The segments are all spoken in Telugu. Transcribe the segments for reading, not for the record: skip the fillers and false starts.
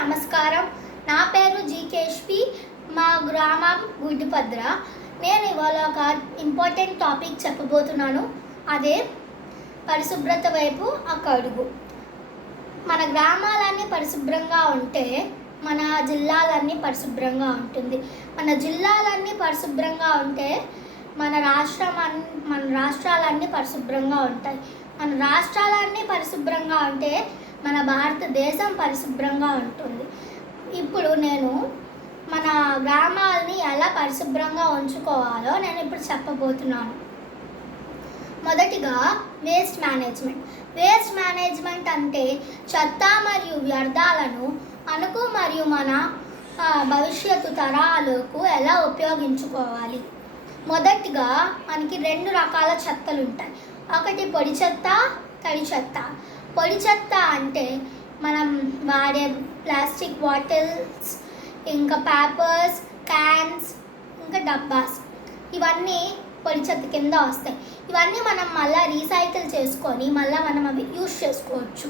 నమస్కారం. నా పేరు జీకేష్పి. మా గ్రామం గుడ్డిపద్ర. నేను ఇవాళ ఒక ఇంపార్టెంట్ టాపిక్ చెప్పబోతున్నాను. అదే పరిశుభ్రత వైపు ఒక అడుగు. మన గ్రామాలన్నీ పరిశుభ్రంగా ఉంటే మన జిల్లాలన్నీ పరిశుభ్రంగా ఉంటుంది. మన జిల్లాలన్నీ పరిశుభ్రంగా ఉంటే మన రాష్ట్రాలన్నీ పరిశుభ్రంగా ఉంటాయి. మన రాష్ట్రాలన్నీ పరిశుభ్రంగా ఉంటే మన భారతదేశం పరిశుభ్రంగా ఉంటుంది. ఇప్పుడు నేను మన గ్రామాలని ఎలా పరిశుభ్రంగా ఉంచుకోవాలో నేను ఇప్పుడు చెప్పబోతున్నాను. మొదటిగా వేస్ట్ మేనేజ్మెంట్. వేస్ట్ మేనేజ్మెంట్ అంటే చెత్త మరియు వ్యర్థాలను మనకు మరియు మన భవిష్యత్తు తరాలకు ఎలా ఉపయోగించుకోవాలి. మొదటిగా మనకి 2 రకాల చెత్తలు ఉంటాయి. ఒకటి పొడి చెత్త, తడి చెత్త. పొడి చెత్త అంటే మనం వాడే ప్లాస్టిక్ బాటిల్స్, ఇంకా పేపర్స్, క్యాన్స్, ఇంకా డబ్బాస్, ఇవన్నీ పొడి చెత్త కింద వస్తాయి. ఇవన్నీ మనం మళ్ళీ రీసైకిల్ చేసుకొని మళ్ళీ మనం అవి యూజ్ చేసుకోవచ్చు.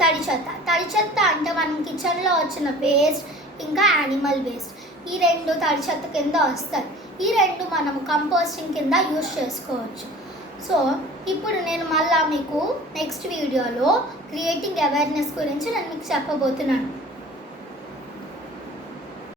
తడి చెత్త. తడి చెత్త అంటే మనం కిచెన్లో వచ్చిన వేస్ట్, ఇంకా యానిమల్ వేస్ట్, ఈ 2 తడి చెత్త కింద వస్తాయి. ఈ 2 మనం కంపోస్టింగ్ కింద యూజ్ చేసుకోవచ్చు. సో ఇప్పుడు నేను మళ్ళీ మీకు నెక్స్ట్ వీడియోలో క్రియేటింగ్ అవేర్నెస్ గురించి నేను మీకు చెప్పబోతున్నాను.